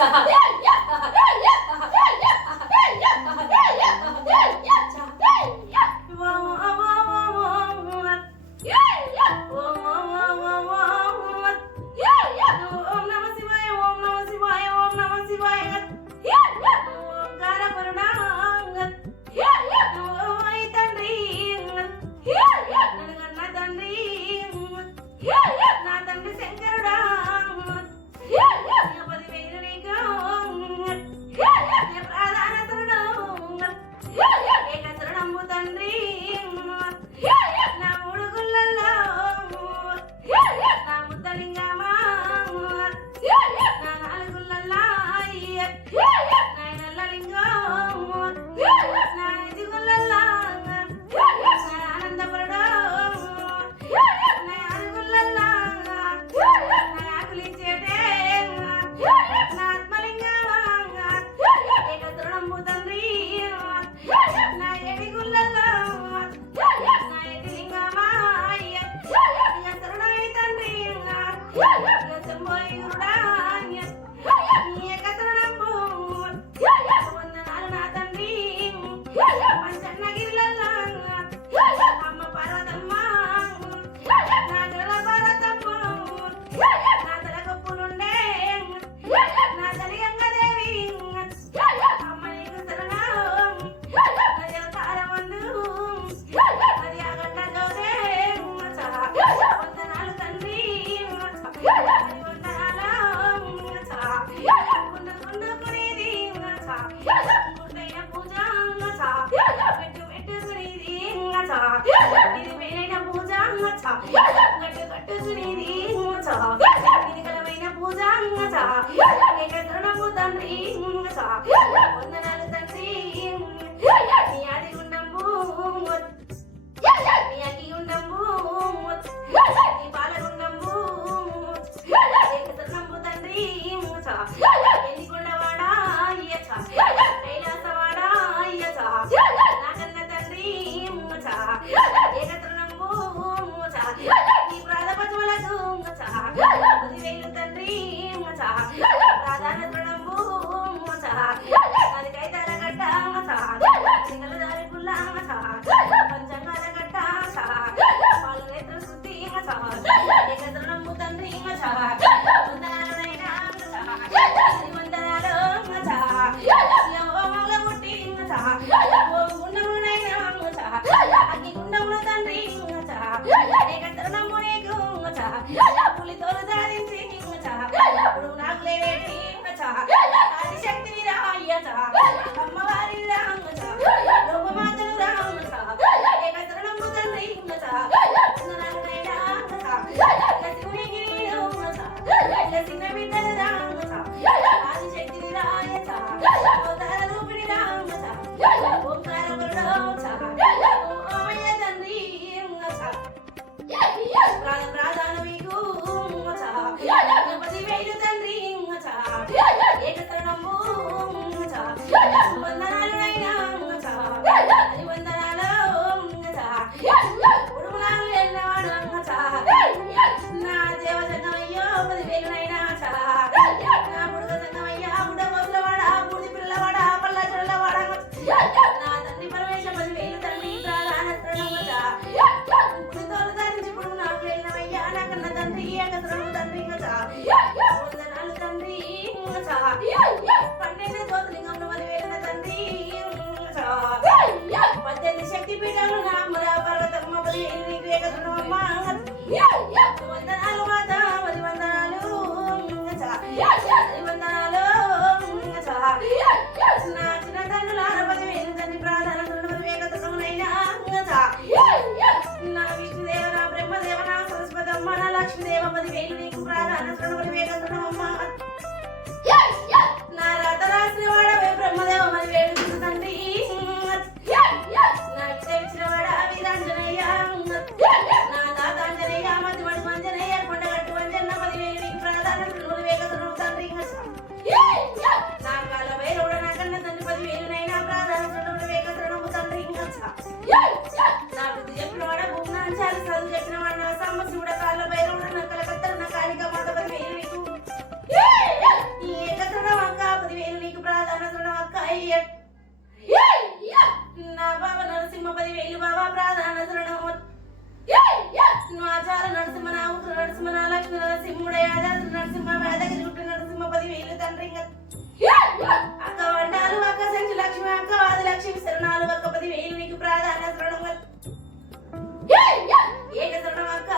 Yeah. నీకెదురునము తండ్రి వందనాలు తండ్రి నీ అది ఉండము నీ అగి ఉండము నీ పాలన ఉండము నీకెదురునము తండ్రి ఎన్నికొండవాడా ఇయ్యచ కైలాసవాడా ఇయ్యచ నాకన్న తండ్రి ఏకత్రునము నీ ప్రాణ పశువులకు ప్రధాన తృణంబు దానికై తలగట్ట సింగల దారి పుల్ల పంచంగాల గట్ట పాలు నేత్ర శుద్ధి ఏక తృణంబు తండ్రి Yeah. శక్తి పీఠాలు నాముర పర్వతమ్మ వివేకమ్మ వందనాలు మాత మరి వందనాలు. వందనాలు. నా చిన్న తన్నుల ఆరపతి వేలు తన్ని ప్రాధాన్యత నా విష్ణుదేవ నా బ్రహ్మదేవ నా సరస్వతమ్మ నా లక్ష్మీదేవ పది వేలు నీకు ప్రాధాన్యత వివేకమ్మ రాజాల నరసింహ నామకుడు నరసింహ నాలక్ష్మి నరసింహుడు యాదాద్రి నరసింహ యాదగిరి గుట్టు నరసింహ పది వేలు తండ్రి అక్క వండాలు అక్క సంచి లక్ష్మి అక్క వాది లక్ష్మి శరణాలు అక్క పది వేలు నీకు ప్రాధాన్యత ఏక శరణం అక్క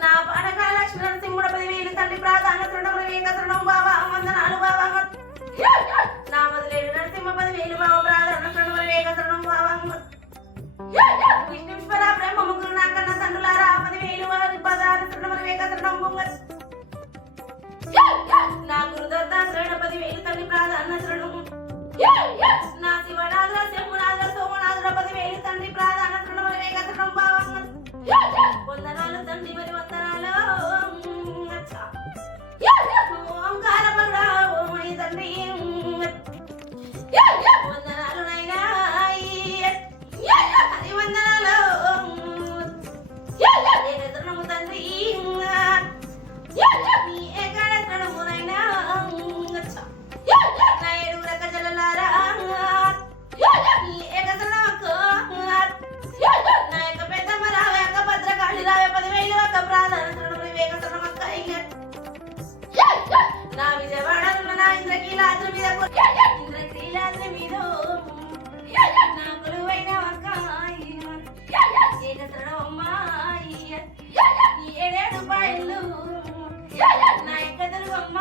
నా పడక లక్ష్మీ నరసింహుడు పదివేలు తల్లి ప్రాధాన్య తృణములు వివేక తృణం బాబా వందనాలు బాబా నా మొదలేడు నరసింహ పదివేలు బాబా ప్రాధాన్య తృణములు వివేక తృణం బాబా విష్ణుశ్వర బ్రహ్మ ముగ్గురు నా కన్న తండ్రులారా పదివేలు వారి పదార్థ తృణం వివేక తృణం బొంగ నా గురుదత్త తృణ పదివేలు తల్లి ప్రాధాన్య తృణము నా ఇంద్రకీలాద్రి మీద ఇంద్రకీలాద్రి మీద నా కొలువైన అక్క ఏకతనమ్మ ఏడేడు పాయలు నా యొక్క తెలుగమ్మ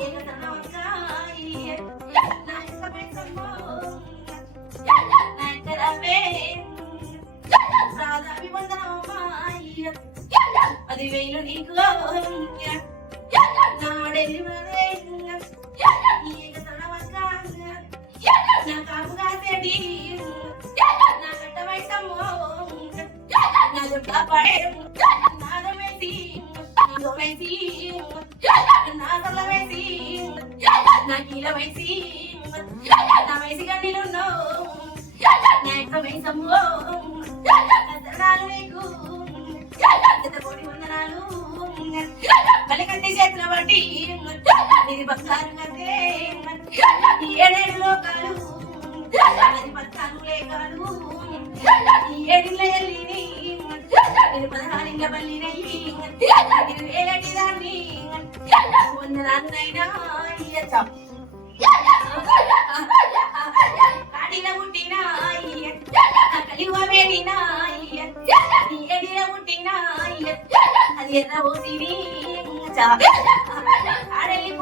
ఏకతనం అక్క నా యొక్క పెద్దమ్మ పదివేలు నీకు నాదమేసి నా తల వేసి నా కీల వేసి నా వయసు గండిలున్నో నా యొక్క వయసమ్మో నీకు కోటి వందనాలు బలికంటి చేతుల బట్టి ఇది బంగారు కదే ఏడేడు లోకాలు అది పద్నాలుగు లేకాలు ఈ ఏడిళ్ళ ఎల్లిని இருபது ஆறிங்க பள்ளினை நீங்கள் இருபது ஏழடிதான் நீங்கள் ஒன்று நன்னை நாயச்சம் கடில முட்டினாய் கழிவ வேடினாய் எடில முட்டினாய் அது என்ன ஓசினி அடலி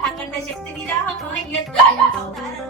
அக்கண்ட சக்தி அவதாரம்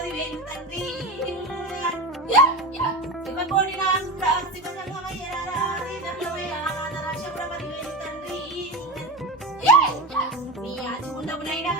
ప్రాథమికైనా పదివేలు తండ్రి శివకోడి నాకు శివ సంగమయ్యారా రాష్ట్ర పదివేలు తండ్రి. నీ ఆది ఉన్నవునైనా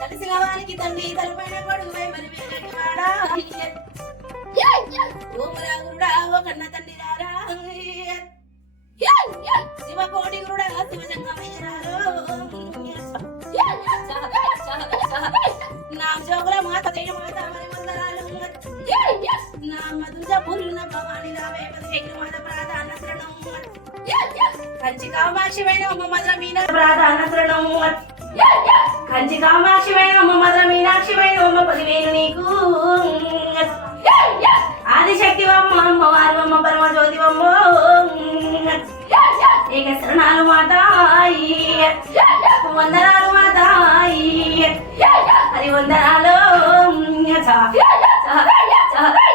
తెలిసిన వారికి తండ్రి తలపైన కొడుకుపై మరి వాడా ఓమరాగురుడా ఓ కన్న తండ్రి రారా శివకోటి గురుడా శివజంగమయ్యరారో నా జోగుల మాత మాత మరి ముందరాలు నా మధుజ పురుణ భవాన్ కంచి కామాక్షివైన అమ్మ మధుర మీనాధ అన్నశరణం కంచి కామాక్షివైన అమ్మ మధుర పదివేలు నీకు ఆదిశక్తి అమ్మ అమ్మవారు అమ్మ పరమ జ్యోతి అమ్మ ఏక శరణాలు మాతాయి వందనాలు మాతాయి హరి వందనాలు సహ సహ సహ